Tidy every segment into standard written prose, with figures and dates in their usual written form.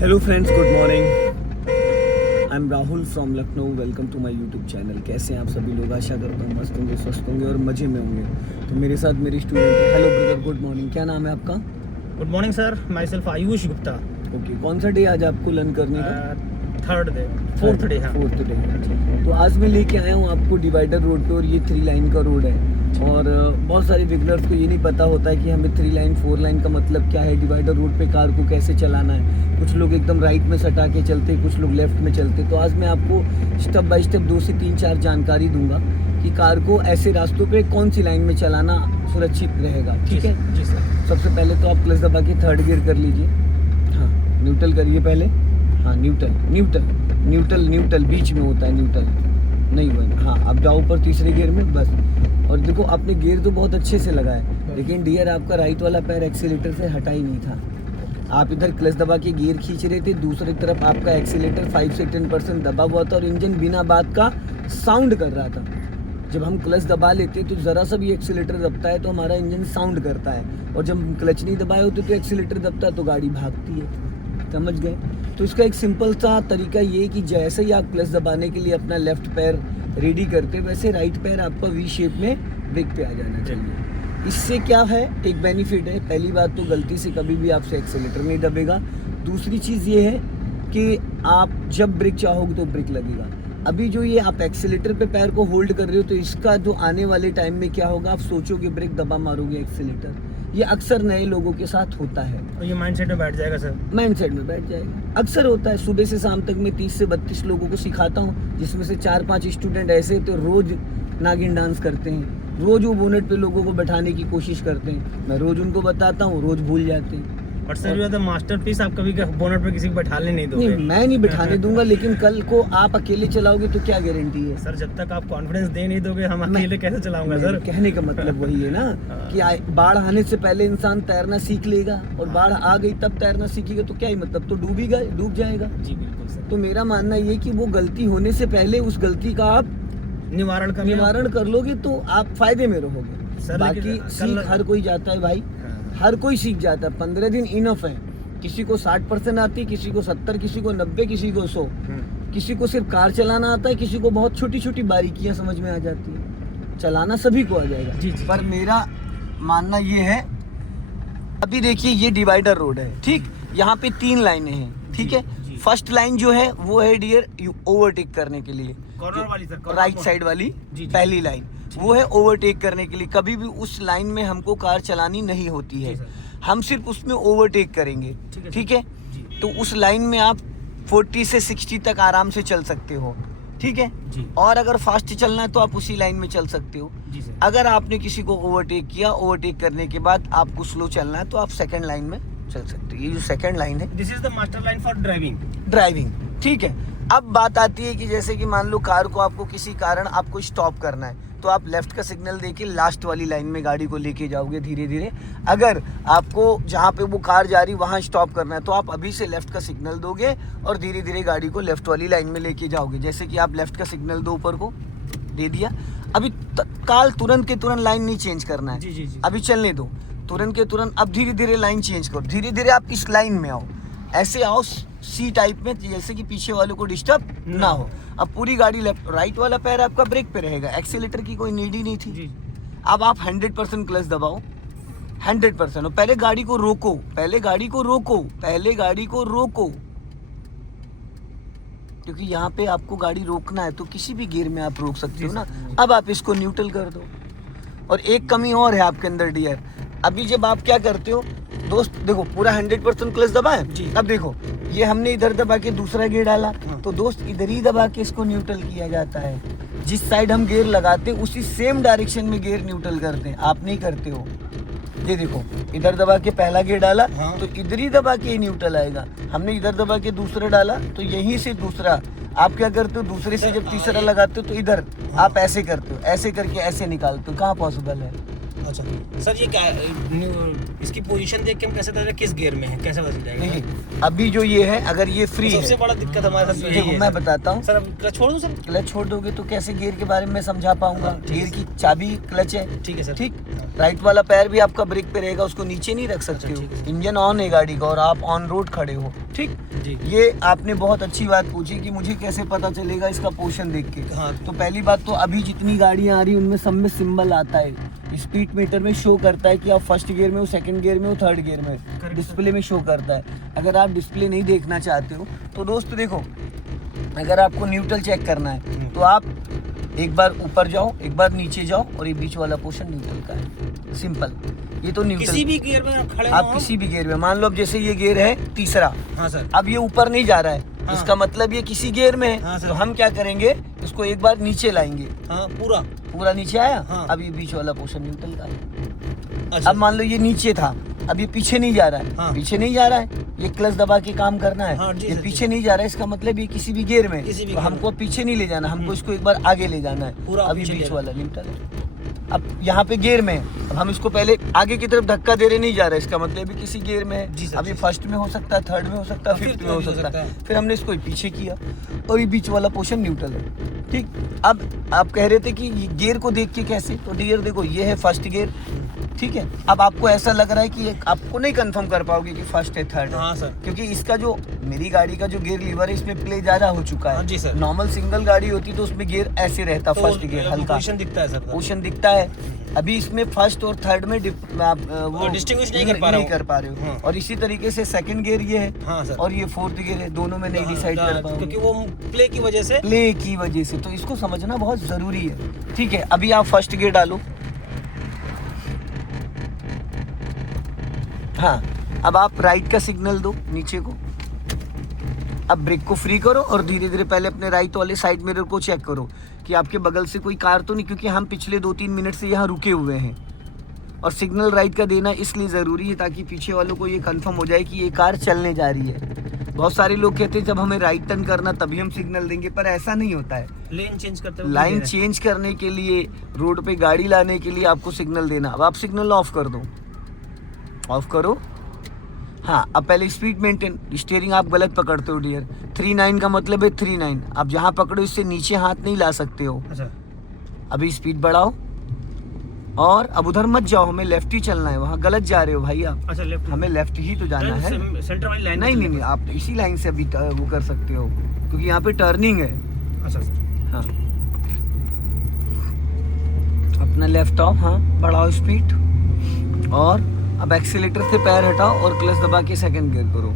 Hello friends, good morning. I am Rahul from Lucknow. Welcome to my YouTube channel. कैसे हैं आप सभी लोग? आशा करता हूँ मस्त होंगे, स्वस्थ होंगे और मज़े में होंगे। तो मेरे साथ मेरी स्टूडेंट है। Hello brother, good morning. क्या नाम है आपका? Good morning sir, my self Ayush Gupta. Okay, कौन सा डे आज आपको लर्न करने का? Fourth day. हाँ, फोर्थ डे। तो आज मैं लेके आया हूँ आपको डिवाइडर रोड पे, और ये 3 लाइन का रोड है। और बहुत सारे बिगनर्स को ये नहीं पता होता है कि हमें 3 लाइन 4 लाइन का मतलब क्या है, डिवाइडर रोड पे कार को कैसे चलाना है। कुछ लोग एकदम राइट में सटा के चलते, कुछ लोग लेफ्ट में चलते। तो आज मैं आपको स्टेप बाय स्टेप 2 से 3-4 जानकारी दूंगा कि कार को ऐसे रास्तों पे कौन सी लाइन में चलाना सुरक्षित रहेगा। ठीक है जी सर। सबसे पहले तो आप क्लच दबा के थर्ड गियर कर लीजिए। हाँ, न्यूट्रल करिए पहले। हाँ, न्यूट्रल बीच में होता है, न्यूट्रल नहीं हुआ। हाँ, अब जाओ ऊपर तीसरे गियर में बस। और देखो, आपने गियर तो बहुत अच्छे से लगा है, लेकिन डियर आपका राइट वाला पैर एक्सीलेटर से हटा ही नहीं था। आप इधर क्लच दबा के गियर खींच रहे थे, दूसरी तरफ आपका एक्सीलेटर 5 से 10% दबा हुआ था और इंजन बिना बात का साउंड कर रहा था। जब हम क्लच दबा लेते तो ज़रा सा भी एक्सीलेटर दबता है तो हमारा इंजन साउंड करता है, और जब हम क्लच नहीं दबाए होते तो एक्सीलेटर दबता है तो गाड़ी भागती है। समझ गए? तो इसका एक सिंपल सा तरीका ये है कि जैसे ही आप क्लच दबाने के लिए अपना लेफ्ट पैर रेडी करते, वैसे राइट पैर आपका वी शेप में ब्रेक पे आ जाना चाहिए। इससे क्या है, एक बेनिफिट है। पहली बात तो गलती से कभी भी आपसे एक्सीलेटर नहीं दबेगा। दूसरी चीज़ ये है कि आप जब ब्रेक चाहोगे तो ब्रेक लगेगा। अभी जो ये आप एक्सीलेटर पे पैर को होल्ड कर रहे हो, तो इसका जो आने वाले टाइम में क्या होगा, आप सोचोगे ब्रेक दबा मारोगे एक्सीलेटर। ये अक्सर नए लोगों के साथ होता है। तो ये माइंडसेट में बैठ जाएगा सर? माइंडसेट में बैठ जाएगा, अक्सर होता है। सुबह से शाम तक मैं 30 से 32 लोगों को सिखाता हूँ, जिसमें से 4-5 स्टूडेंट ऐसे तो रोज नागिन डांस करते हैं, रोज वो बोनेट पे लोगों को बैठाने की कोशिश करते हैं। मैं रोज उनको बताता हूँ, रोज भूल जाते हैं। बट सर, ये तो मास्टरपीस, आप कभी बोनट पे किसी को बैठाने नहीं दोगे? नहीं, मैं नहीं बिठाने दूंगा, लेकिन कल को आप अकेले चलाओगे तो क्या गारंटी है सर? जब तक आप कॉन्फिडेंस दे नहीं दोगे, हम अकेले कैसे चलाऊंगा सर? कहने का मतलब वही है ना कि बाढ़ आने से पहले इंसान तैरना सीख लेगा, और बाढ़ आ गई तब तैरना सीखेगा तो क्या ही मतलब, तो डूब जाएगा। जी बिल्कुल सर। तो मेरा मानना ये कि वो गलती होने से पहले उस गलती का आप निवारण कर लोगे तो आप फायदे में रहोगे। बाकी सीख हर कोई जाता है भाई, हर कोई सीख जाता है। 15 दिन इनफ है। किसी को 60% आती है, किसी को 70, किसी को 90, किसी को 100। किसी को सिर्फ कार चलाना आता है, किसी को बहुत छोटी छोटी बारीकियां समझ में आ जाती है। चलाना सभी को आ जाएगा। जी। पर मेरा मानना ये है, अभी देखिए ये डिवाइडर रोड है, ठीक। यहाँ पे 3 लाइनें हैं, ठीक है। फर्स्ट लाइन जो है वो है डियर ओवरटेक करने के लिए, कॉर्नर वाली सर, राइट साइड वाली पहली लाइन, वो है ओवरटेक करने के लिए। कभी भी उस लाइन में हमको कार चलानी नहीं होती है, हम सिर्फ उसमें ओवरटेक करेंगे, ठीक है। तो उस लाइन में आप 40 से 60 तक आराम से चल सकते हो, ठीक है। और अगर फास्ट चलना है तो आप उसी लाइन में चल सकते हो। अगर आपने किसी को ओवरटेक किया, ओवरटेक करने के बाद आपको स्लो चलना है तो आप सेकंड लाइन में चल सकते हो। ये जो सेकंड लाइन है, this is the master line for driving, ठीक है। अब बात आती है कि जैसे कि मान लो कार को आपको किसी कारण आपको स्टॉप करना है, तो आप लेफ्ट का सिग्नल देके लास्ट वाली लाइन में गाड़ी को लेके जाओगे धीरे धीरे। अगर आपको जहाँ पे वो कार जा रही वहाँ स्टॉप करना है, तो आप अभी से लेफ्ट का सिग्नल दोगे और धीरे धीरे गाड़ी को लेफ्ट वाली लाइन में लेके जाओगे। जैसे कि आप लेफ्ट का सिग्नल दो, ऊपर को दे दिया, अभी तत्काल तुरंत के तुरंत लाइन नहीं चेंज करना है। जी। अभी चलने दो, तुरंत के तुरंत अब धीरे धीरे लाइन चेंज करो। धीरे धीरे आप इस लाइन में आओ, ऐसे आओ सी टाइप में, जैसे कि पीछे वालों को डिस्टर्ब ना हो। अब पूरी गाड़ी लेफ्ट, राइट वाला पैर आपका ब्रेक पे रहेगा, एक्सीलेटर की कोई नीड ही नहीं थी। अब आप 100% क्लच दबाओ, 100%। और पहले गाड़ी को रोको, क्योंकि यहाँ पे आपको गाड़ी रोकना है तो किसी भी गियर में आप रोक सकते हो ना। अब आप इसको न्यूट्रल कर दो। और एक कमी और है आपके अंदर डियर, अभी जब आप क्या करते हो दोस्त, देखो पूरा 100% क्लच दबा है। अब देखो, ये हमने इधर दबा के दूसरा गियर डाला, तो दोस्त इधर ही दबा के इसको न्यूट्रल किया जाता है। जिस साइड हम गियर लगाते हैं उसी सेम डायरेक्शन में गियर न्यूट्रल करते हैं, आप नहीं करते हो। ये देखो, इधर दबा के पहला गियर डाला, तो इधर ही दबा के न्यूट्रल आएगा। हमने इधर दबा के दूसरा डाला, तो यहीं से दूसरा। आप क्या करते हो, दूसरे से जब तीसरा लगाते हो तो इधर आप ऐसे करते हो, ऐसे करके ऐसे निकालते हो। कहाँ पॉसिबल है? अच्छा सर, ये क्या इसकी पोजीशन देख के हम कैसे पता चलेगा किस गियर में है, कैसे पता चल जाएगा? देखिए अभी जो ये है, अगर ये फ्री है, सबसे बड़ा दिक्कत हमारे साथ यही देखो है मैं सर। बताता हूँ। सर अब क्लच छोड़ दूं सर? क्लच छोड़ दोगे तो कैसे गियर के बारे में समझा पाऊंगा? हाँ, ठीक है गियर की चाबी क्लच है, ठीक है सर। ठीक। राइट वाला पैर भी आपका ब्रेक पे रहेगा, उसको नीचे नहीं रख सकते ठीक है। हो। इंजन ऑन है गाड़ी का और आप ऑन रोड खड़े हो, ठीक। जी। ये आपने बहुत अच्छी बात पूछी कि मुझे कैसे पता चलेगा इसका पोर्शन देख के। हाँ। तो पहली बात तो अभी जितनी गाड़ियां आ रही उनमें सब में सिंबल आता है, स्पीड मीटर में शो करता है कि आप फर्स्ट गियर में हो, सेकंड गियर में हो, थर्ड गियर में हो, डिस्प्ले में शो करता है। अगर आप डिस्प्ले नहीं देखना चाहते हो तो दोस्त देखो, अगर आपको न्यूट्रल चेक करना है तो आप एक बार ऊपर जाओ, एक बार नीचे जाओ और ये बीच वाला पोर्शन न्यूट्रल का है, सिंपल। ये तो न्यूट्रल, किसी भी गियर में खड़े आप हो किसी भी गियर में, मान लो अब जैसे ये गियर है तीसरा, हाँ सर। अब ये ऊपर नहीं जा रहा है, हाँ। इसका मतलब ये किसी गियर में है। हाँ सर। तो हम क्या करेंगे, इसको एक बार नीचे लाएंगे, हाँ पूरा। पूरा नीचे आया। हाँ। अब ये बीच वाला पोर्शन न्यूट्रल का है। अच्छा। अब मान लो ये नीचे था, अब ये पीछे नहीं जा रहा है। हाँ। पीछे नहीं जा रहा है, ये क्लच दबा के काम करना है। हाँ, जी ये सर, पीछे जी। नहीं जा रहा है, इसका मतलब ये किसी भी गियर में है। किसी भी तो गियर हमको पीछे नहीं ले जाना, हमको इसको एक बार आगे ले जाना है। पूरा अभी पीछे बीच ले वाला न्यूट्रल है। अब यहाँ पे गियर में है, अब हम इसको पहले आगे की तरफ धक्का दे रहे नहीं जा रहा है, इसका मतलब भी किसी गियर में जी है। सर, अब ये जी। फर्स्ट में हो सकता है, थर्ड में हो सकता है, फिफ्थ फिफ्थ में में हो भी हो सकता सकता है। है। फिर हमने इसको पीछे किया और ये बीच वाला पोर्शन न्यूट्रल है, ठीक। अब आप कह रहे थे कि ये गियर को देख के कैसे, तो डियर देखो ये है फर्स्ट गियर, ठीक है। अब आपको ऐसा लग रहा है कि आपको नहीं कंफर्म कर पाओगे कि फर्स्ट है थर्ड है, हाँ सर। क्योंकि इसका जो मेरी गाड़ी का जो गियर लीवर है इसमें प्ले ज्यादा हो चुका हाँ जी है। सर। नॉर्मल सिंगल गाड़ी होती तो उसमें गियर ऐसे रहता, तो फर्स्ट गियर हल्का पोजीशन दिखता है सर। पोर्शन दिखता है। अभी इसमें फर्स्ट और थर्ड में वो डिस्टिंग्विश नहीं कर पा रहे हो। हो। हाँ। और इसी तरीके से सेकंड गियर ये है, हाँ सर। और ये फोर्थ गियर है, दोनों में नहीं डिसाइड कर पाओगे क्योंकि वो प्ले की वजह से। प्ले की वजह से, तो इसको समझना बहुत जरूरी है, ठीक है। अभी आप फर्स्ट गियर डालो, हाँ। अब आप राइट का सिग्नल दो नीचे को, अब ब्रेक को फ्री करो और धीरे धीरे पहले अपने राइट वाले साइड मिरर को चेक करो कि आपके बगल से कोई कार तो नहीं, क्योंकि हम पिछले 2-3 मिनट से यहाँ रुके हुए हैं। और सिग्नल राइट का देना इसलिए ज़रूरी है ताकि पीछे वालों को ये कंफर्म हो जाए कि ये कार चलने जा रही है। बहुत सारे लोग कहते हैं जब हमें राइट टर्न करना तभी हम सिग्नल देंगे, पर ऐसा नहीं होता है। लेन चेंज करते हुए लाइन चेंज करने के लिए, रोड पे गाड़ी लाने के लिए आपको सिग्नल देना। अब आप सिग्नल ऑफ कर दो, ऑफ करो, हाँ। अब पहले स्पीड मेंटेन, स्टीयरिंग आप गलत पकड़ते हो डियर। 39 का मतलब है 39, आप जहाँ पकड़ो इससे नीचे हाथ नहीं ला सकते हो। अच्छा। अभी स्पीड बढ़ाओ और अब उधर मत जाओ, हमें लेफ्ट ही चलना है, वहाँ गलत जा रहे हो भाई आप। अच्छा लेफ्ट। हमें लेफ्ट ही तो जाना है। सेंटर वाली लाइन। नहीं नहीं नहीं, आप इसी लाइन से अभी वो कर सकते हो क्योंकि यहाँ पे टर्निंग है। अच्छा सर। हाँ, अपना लेफ्ट आओ, हाँ बढ़ाओ स्पीड, और अब एक्सीलेटर से पैर हटाओ और क्लच दबा के सेकंड गियर करो।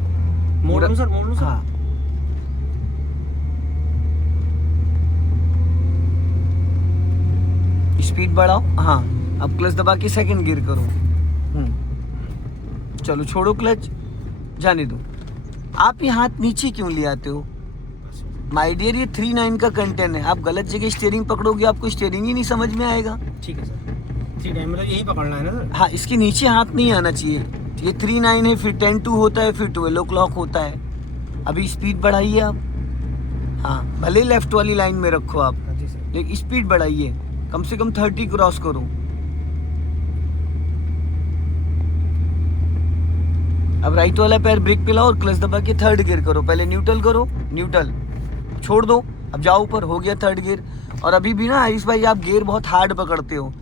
मोड़ लूं सर, मोड़ लूं सर। हाँ, स्पीड बढ़ाओ, हाँ। अब क्लच दबा के सेकंड गियर करो। चलो छोड़ो क्लच, जाने दो। आप ये हाथ नीचे क्यों ले आते हो माय डियर? ये 39 का कंटेंट है, आप गलत जगह स्टीयरिंग पकड़ोगे, आपको स्टीयरिंग ही नहीं समझ में आएगा। ठीक है सर, ठीक है, मतलब यही पकड़ना है ना सर? हाँ, इसके नीचे हाथ नहीं आना चाहिए। ये 39 है, फिर 10-2 होता है, फिर 12 o'clock होता है। अभी स्पीड बढ़ाइए आप, हाँ भले लेफ्ट वाली लाइन में रखो आप, हाँ जी सर। लेकिन स्पीड बढ़ाइए, कम से कम 30 क्रॉस करो। अब राइट वाला पैर ब्रेक पे लाओ और क्लच दबा के थर्ड गियर करो। पहले न्यूट्रल करो, न्यूट्रल छोड़ दो, अब जाओ ऊपर, हो गया थर्ड गियर। और अभी भी ना आयुष भाई, आप गियर बहुत हार्ड पकड़ते हो।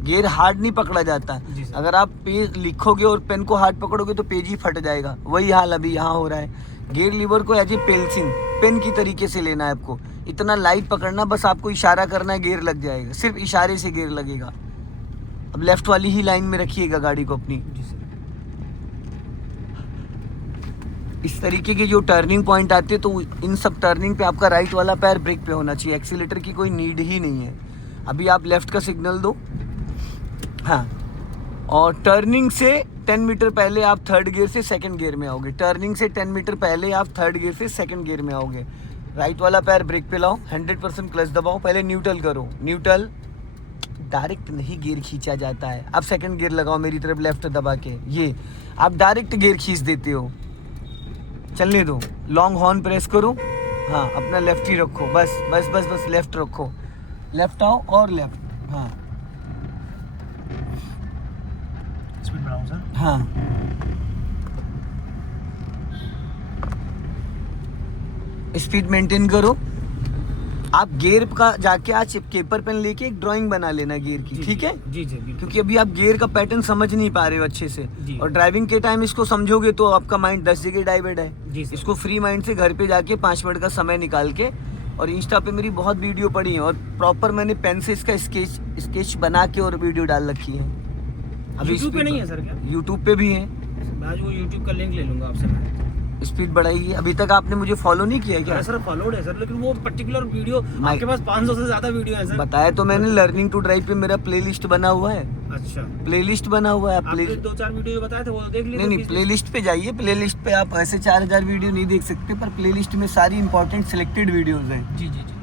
गियर हार्ड नहीं पकड़ा जाता जी है। सर। अगर आप पेज लिखोगे और पेन को हार्ड पकड़ोगे तो पेज ही फट जाएगा। वही हाल अभी यहाँ हो रहा है। गियर लीवर को एज ए पेंसिल, पेन की तरीके से लेना है आपको। इतना लाइट पकड़ना, बस आपको इशारा करना है, गियर लग जाएगा। सिर्फ इशारे से गियर लगेगा। अब लेफ्ट वाली ही लाइन में रखिएगा गाड़ी को अपनी। जी सर। इस तरीके के जो टर्निंग पॉइंट आते हैं तो इन सब टर्निंग पे आपका राइट वाला पैर ब्रेक पे होना चाहिए। एक्सीलेटर की कोई नीड ही नहीं है। अभी आप लेफ्ट का सिग्नल दो, हाँ। और टर्निंग से 10 मीटर पहले आप थर्ड गियर से सेकंड गियर में आओगे। टर्निंग से 10 मीटर पहले आप थर्ड गियर से सेकंड गियर में आओगे। राइट वाला पैर ब्रेक पे लाओ, 100% क्लच दबाओ, पहले न्यूट्रल करो। न्यूट्रल डायरेक्ट नहीं गियर खींचा जाता है। अब सेकंड गियर लगाओ मेरी तरफ लेफ्ट दबा के, ये आप डायरेक्ट गियर खींच देते हो। चलने दो, लॉन्ग हॉर्न प्रेस करो, हाँ अपना लेफ्ट ही रखो, बस बस बस बस लेफ्ट रखो। लेफ्ट आओ और लेफ्ट, हाँ स्पीड बढ़ाऊं सर? हाँ, स्पीड मेंटेन करो। आप गियर का जाके आज पेपर पेन लेके एक ड्राइंग बना लेना गियर की, ठीक है? जी जी बिल्कुल। क्योंकि अभी आप गियर का पैटर्न समझ नहीं पा रहे हो अच्छे से, जी। और ड्राइविंग के टाइम इसको समझोगे तो आपका माइंड 10 जगह डाइवर्ट है। जी सर। इसको फ्री माइंड से घर पे जाके 5 मिनट का समय निकाल के, और इंस्टा पे मेरी बहुत वीडियो पड़ी है और प्रॉपर मैंने पेन से इसका स्केच बना के और वीडियो डाल रखी है। YouTube पे नहीं है सर क्या? यूट्यूब पे भी है। आज वो YouTube का लिंक ले लूंगा आपसे मैं। स्पीड बढ़ाइए। अभी तक आपने मुझे फॉलो नहीं किया क्या? सर फॉलोड है सर, लेकिन वो पर्टिकुलर वीडियो आपके पास 500 से ज्यादा वीडियो है सर। बताया तो मैंने, लर्निंग टू ड्राइव पे मेरा प्लेलिस्ट बना हुआ है। अच्छा, प्लेलिस्ट बना हुआ है। आप आपने 2-4 वीडियो बताए थे वो देख लीजिए। नहीं, प्लेलिस्ट पे जाइए। प्लेलिस्ट पे आप ऐसे 4000 वीडियो नहीं देख सकते, पर प्लेलिस्ट में सारी इंपॉर्टेंट सिलेक्टेड वीडियोस हैं। जी जी जी।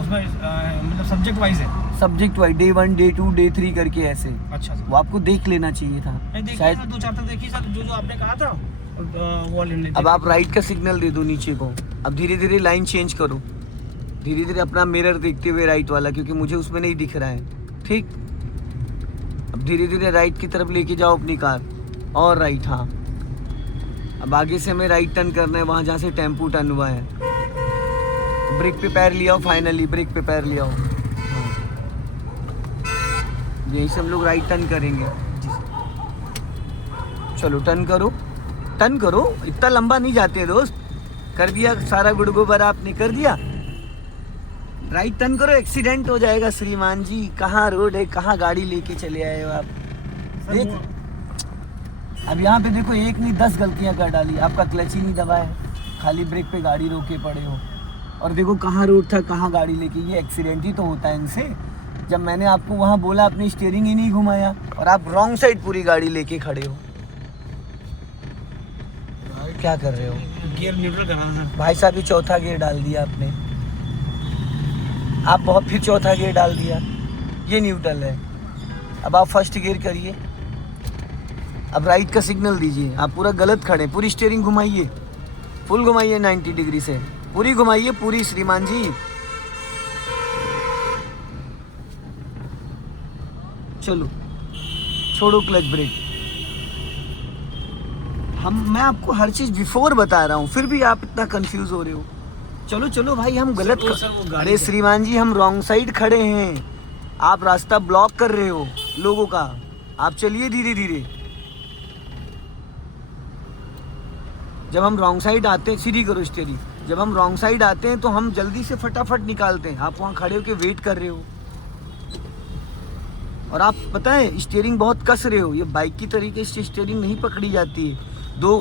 उसमें मतलब सब्जेक्ट वाइज है? Subject wise, day 1 day 2 day 3 करके ऐसे। अच्छा सर। वो आपको देख लेना चाहिए था। नहीं देखिए शायद। सर, 2-4 तक देखिए सर, जो आपने कहा था वो लेने। अब आप राइट का सिग्नल दे दो नीचे को। अब धीरे धीरे लाइन चेंज करो, धीरे धीरे अपना मिरर देखते हुए राइट वाला, क्योंकि मुझे उसमें नहीं दिख रहा है। ठीक, अब धीरे धीरे राइट की तरफ लेके जाओ अपनी कार, और राइट। हाँ, अब आगे से हमें राइट टर्न करना है वहाँ जहाँ से टेम्पू टर्न हुआ है। ब्रेक पे पैर लिया हो, फाइनली ब्रेक पे पैर लिया हो। हाँ, यहीं से हम लोग राइट टर्न करेंगे। चलो टर्न करो, टर्न करो। इतना लंबा नहीं जाते दोस्त। कर दिया सारा गुड़गोबर आपने कर दिया। राइट टर्न करो, एक्सीडेंट हो जाएगा श्रीमान जी। कहाँ रोड है, कहाँ गाड़ी लेके चले आए हो आप? देख, अब यहाँ पे देखो, एक नहीं 10 गलतियाँ कर डाली। आपका क्लच ही नहीं दबाया, खाली ब्रेक पे गाड़ी रोके पड़े हो। और देखो कहाँ रोड था, कहाँ गाड़ी लेके। ये एक्सीडेंट ही तो होता है इनसे। जब मैंने आपको वहाँ बोला, आपने स्टीयरिंग ही नहीं घुमाया, और आप रॉन्ग साइड पूरी गाड़ी लेके खड़े हो। क्या कर रहे हो? गियर न्यूट्रल करना सर। भाई साहब, ये चौथा गियर डाल दिया आपने। आप बहुत फिर चौथा गियर डाल दिया। ये न्यूट्रल है। अब आप फर्स्ट गियर करिए। अब राइट का सिग्नल दीजिए। आप पूरा गलत खड़े, पूरी स्टीयरिंग घुमाइए, फुल घुमाइए 90 डिग्री से, पूरी घुमाइए पूरी श्रीमान जी। चलो छोड़ो क्लच ब्रेक। मैं आपको हर चीज बिफोर बता रहा हूँ, फिर भी आप इतना कंफ्यूज हो रहे हो। चलो चलो भाई, हम गलत अरे श्रीमान जी, हम रॉन्ग साइड खड़े हैं। आप रास्ता ब्लॉक कर रहे हो लोगों का। आप चलिए धीरे धीरे। जब हम रॉन्ग साइड आते हैं, सीधी करो स्टीयरिंग। जब हम रॉन्ग साइड आते हैं तो हम जल्दी से फटाफट निकालते हैं। आप वहाँ खड़े होकर वेट कर रहे हो, और आप पता है स्टीयरिंग बहुत कस रहे हो। ये बाइक की तरीके से स्टीयरिंग नहीं पकड़ी जाती है।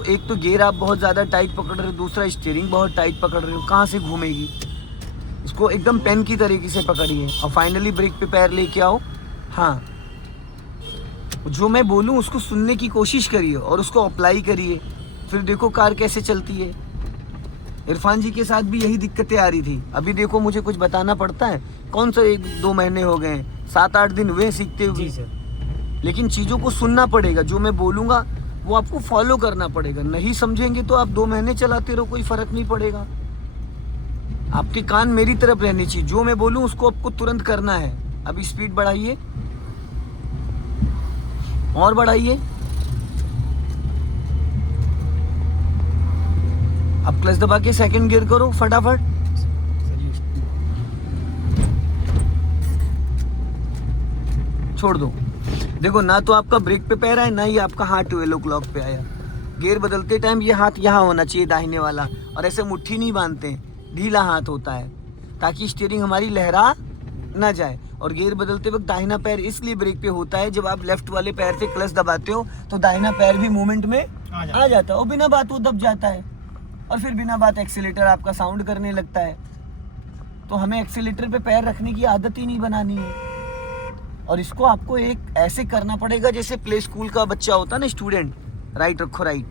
एक तो गियर आप बहुत ज़्यादा टाइट पकड़ रहे हो, दूसरा स्टीयरिंग बहुत टाइट पकड़ रहे हो। कहाँ से घूमेगी? इसको एकदम पेन की तरीके से पकड़िए, और फाइनली ब्रेक पे पैर लेके आओ। हाँ, जो मैं बोलूँ उसको सुनने की कोशिश करिए और उसको अप्लाई करिए, फिर देखो कार कैसे चलती है। इरफान जी के साथ भी यही दिक्कतें आ रही थी। अभी देखो मुझे कुछ बताना पड़ता है, कौन सा 1-2 महीने हो गए, 7-8 दिन हुए सीखते हुए। जी सर। लेकिन चीज़ों को सुनना पड़ेगा। जो मैं बोलूँगा वो आपको फॉलो करना पड़ेगा। नहीं समझेंगे तो आप 2 महीने चलाते रहो, कोई फ़र्क नहीं पड़ेगा। आपके कान मेरी तरफ रहने चाहिए। जो मैं बोलूँ उसको आपको तुरंत करना है। अभी स्पीड बढ़ाइए और बढ़ाइए। अब क्लच दबा के सेकंड गियर करो फटाफट। छोड़ दो। देखो, ना तो आपका ब्रेक पे पैर आया, ना ही आपका हाथ 12 o'clock पे आया। गियर बदलते टाइम ये हाथ यहाँ होना चाहिए, दाहिने वाला, और ऐसे मुट्ठी नहीं बांधते, ढीला हाथ होता है ताकि स्टीयरिंग हमारी लहरा ना जाए। और गियर बदलते वक्त दाहिना पैर इसलिए ब्रेक पे होता है, जब आप लेफ्ट वाले पैर से क्लच दबाते हो तो दाहिना पैर भी मूवमेंट में आ जाता है, और बिना बात वो दब जाता है, और फिर बिना बात एक्सीलेटर आपका साउंड करने लगता है। तो हमें एक्सीलेटर पे पैर रखने की आदत ही नहीं बनानी है। और इसको आपको एक ऐसे करना पड़ेगा जैसे प्ले स्कूल का बच्चा होता है ना, स्टूडेंट। राइट रखो, राइट।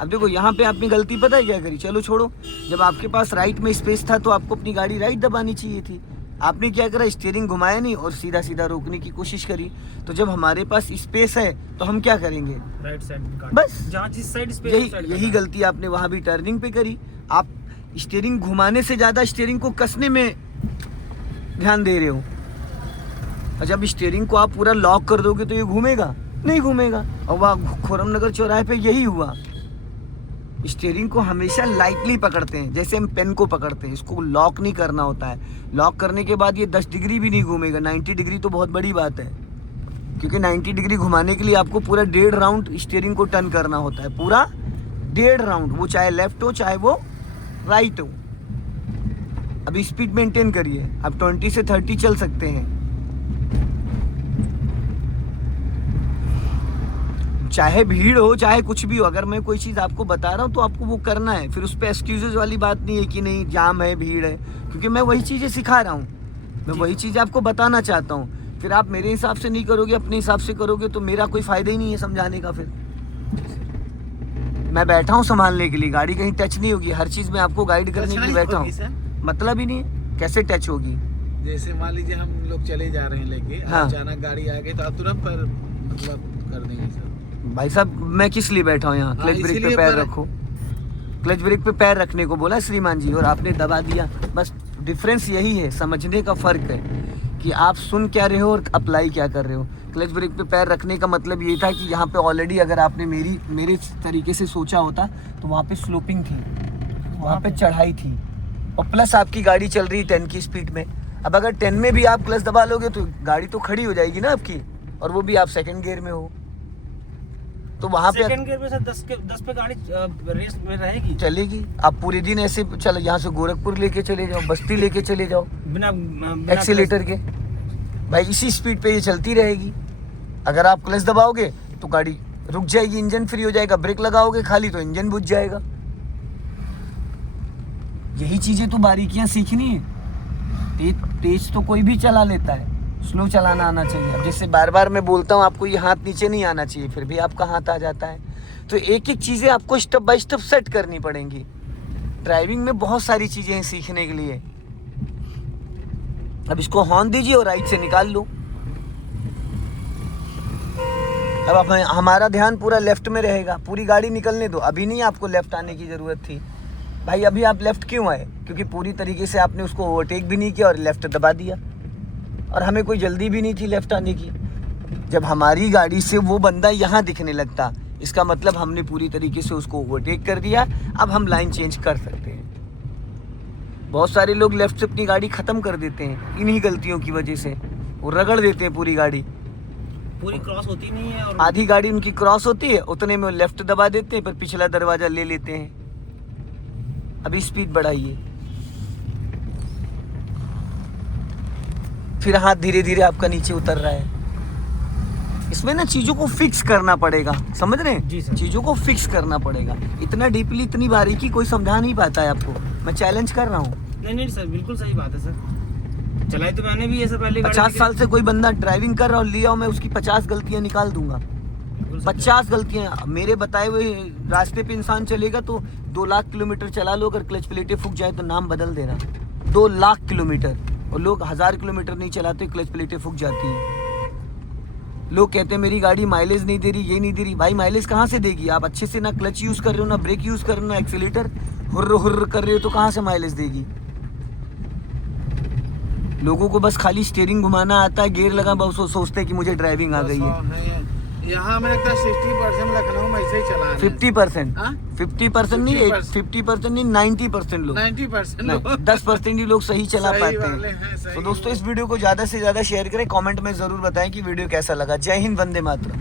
अब देखो यहाँ पे आपने गलती पता है क्या करी? चलो छोड़ो, जब आपके पास राइट में स्पेस था तो आपको अपनी गाड़ी राइट दबानी चाहिए थी। आपने क्या करा? स्टीयरिंग घुमाया नहीं और सीधा सीधा रोकने की कोशिश करी। तो जब हमारे पास स्पेस है तो हम क्या करेंगे? राइट साइड, बस जहाँ जिस साइड स्पेस, यही गलती आपने वहाँ भी टर्निंग पे करी। आप स्टीयरिंग घुमाने से ज़्यादा स्टीयरिंग को कसने में ध्यान दे रहे हो। और जब स्टीयरिंग को आप पूरा लॉक कर दोगे तो ये घूमेगा? नहीं घूमेगा। और वहाँ खुर्रम नगर चौराहे पे यही हुआ। स्टीयरिंग को हमेशा लाइटली पकड़ते हैं, जैसे हम पेन को पकड़ते हैं। इसको लॉक नहीं करना होता है। लॉक करने के बाद ये 10 डिग्री भी नहीं घूमेगा। 90 डिग्री तो बहुत बड़ी बात है, क्योंकि 90 डिग्री घुमाने के लिए आपको पूरा 1.5 राउंड स्टीयरिंग को टर्न करना होता है, पूरा 1.5 राउंड, वो चाहे लेफ्ट हो चाहे वो राइट हो। अभी स्पीड मेंटेन करिए, आप 20 से 30 चल सकते हैं। चाहे भीड़ हो चाहे कुछ भी हो, अगर मैं कोई चीज़ आपको बता रहा हूँ तो आपको वो करना है। फिर उस पर एक्सक्यूजेज वाली बात नहीं है कि नहीं जाम है, भीड़ है, क्योंकि मैं वही चीज़ें सिखा रहा हूँ, मैं वही चीज़ें आपको बताना चाहता हूँ। फिर आप मेरे हिसाब से नहीं करोगे, अपने हिसाब से करोगे तो मेरा कोई फ़ायदा ही नहीं है समझाने का। फिर मैं बैठा हूँ संभालने के लिए, गाड़ी कहीं टच नहीं होगी। हर चीज़ में आपको गाइड करने के लिए बैठा हूँ। मतलब ही नहीं है, कैसे टच होगी? जैसे मान लीजिए हम लोग चले जा रहे हैं लेके, हाँ। अचानक गाड़ी आ गई तो आप तुरंत पर मतलब कर देंगे सर? भाई साहब मैं किस लिए बैठा हूँ यहाँ? क्लच ब्रेक पे पैर रखो, क्लच ब्रेक पे पैर रखने को बोला श्रीमान जी, और आपने दबा दिया। बस डिफरेंस यही है, समझने का फ़र्क है कि आप सुन क्या रहे हो और अप्लाई क्या कर रहे हो। क्लच ब्रेक पे पैर रखने का मतलब ये था कि यहाँ पे ऑलरेडी अगर आपने मेरे तरीके से सोचा होता तो वहाँ पे स्लोपिंग थी, वहाँ पे चढ़ाई थी, और प्लस आपकी गाड़ी चल रही 10 की स्पीड में। अब अगर 10 में भी आप क्लच दबा लोगे तो गाड़ी तो खड़ी हो जाएगी ना आपकी, और वो भी आप सेकंड गियर में हो, तो वहाँ पे सेकंड गियर में सर 10 पे गाड़ी रेस में रहेगी, चलेगी। आप पूरे दिन ऐसे चलो, यहाँ से गोरखपुर लेके चले जाओ, बस्ती लेके चले जाओ बिना एक्सीलेटर के, भाई इसी स्पीड पे ये चलती रहेगी। अगर आप क्लच दबाओगे तो गाड़ी रुक जाएगी, इंजन फ्री हो जाएगा। ब्रेक लगाओगे खाली तो इंजन बुझ जाएगा। यही चीजें तो बारीकियां सीखनी है। तेज तो कोई भी चला लेता है, स्लो चलाना आना चाहिए। अब जैसे बार बार मैं बोलता हूँ आपको ये हाथ नीचे नहीं आना चाहिए, फिर भी आपका हाथ आ जाता है। तो एक एक चीज़ें आपको स्टेप बाय स्टेप सेट करनी पड़ेंगी। ड्राइविंग में बहुत सारी चीज़ें हैं सीखने के लिए। अब इसको हॉर्न दीजिए और राइट से निकाल लो। अब हमारा ध्यान पूरा लेफ्ट में रहेगा, पूरी गाड़ी निकलने दो। अभी नहीं आपको लेफ्ट आने की ज़रूरत थी भाई, अभी आप लेफ्ट क्यों आए? क्योंकि पूरी तरीके से आपने उसको ओवरटेक भी नहीं किया और लेफ्ट दबा दिया, और हमें कोई जल्दी भी नहीं थी लेफ्ट आने की। जब हमारी गाड़ी से वो बंदा यहाँ दिखने लगता, इसका मतलब हमने पूरी तरीके से उसको ओवरटेक कर दिया। अब हम लाइन चेंज कर सकते हैं। बहुत सारे लोग लेफ्ट से अपनी गाड़ी ख़त्म कर देते हैं इन्हीं गलतियों की वजह से। वो रगड़ देते हैं पूरी गाड़ी, पूरी क्रॉस होती नहीं है, और आधी गाड़ी उनकी क्रॉस होती है, उतने में वो लेफ्ट दबा देते हैं, पर पिछला दरवाज़ा ले लेते हैं। अभी स्पीड बढ़ाइए, फिर हाथ धीरे धीरे आपका नीचे उतर रहा है। इसमें ना चीज़ों को फिक्स करना पड़ेगा, समझ रहे हैं? जी सर। चीज़ों को फिक्स करना पड़ेगा। इतना डीपली, इतनी बारीकी कोई समझा नहीं पाता है आपको। मैं चैलेंज कर रहा हूँ। नहीं सर, बिल्कुल सही बात है सर। चलाई तो मैंने भी ये सर पहले 50 साल से कोई बंदा ड्राइविंग कर रहा हो, लिया हो, मैं उसकी 50 गलतियाँ निकाल दूंगा। 50 गलतियाँ। मेरे बताए हुए रास्ते पे इंसान चलेगा तो 2 लाख किलोमीटर चला लो, अगर क्लच प्लेटें फूक जाए तो नाम बदल देना। 2 लाख किलोमीटर, और लोग 1000 किलोमीटर नहीं चलाते, क्लच प्लेटें फूक जाती हैं। लोग कहते हैं मेरी गाड़ी माइलेज नहीं दे रही, ये नहीं दे रही। भाई माइलेज कहाँ से देगी? आप अच्छे से ना क्लच यूज़ कर रहे हो, ना ब्रेक यूज़ कर रहे हो, ना एक्सीलेटर, हुर्र हुर्र कर रहे हो, तो कहाँ से माइलेज देगी? लोगों को बस खाली स्टीयरिंग घुमाना आता है, गियर लगा, बस सोचते हैं कि मुझे ड्राइविंग आ गई है। यहाँ में लगता है 60% लखनऊ में ऐसे ही चला रहे हैं। 50%, हाँ? 50% नहीं, 50% नहीं, 90% लोग, 90% लोग 10% ही लोग सही चला सही पाते वाले हैं। हैं, सही तो दोस्तों इस वीडियो को ज़्यादा से ज़्यादा शेयर करें, कमेंट में ज़रूर बताएं कि वीडियो कैसा लगा। जय हिंद, वंदे मातरम।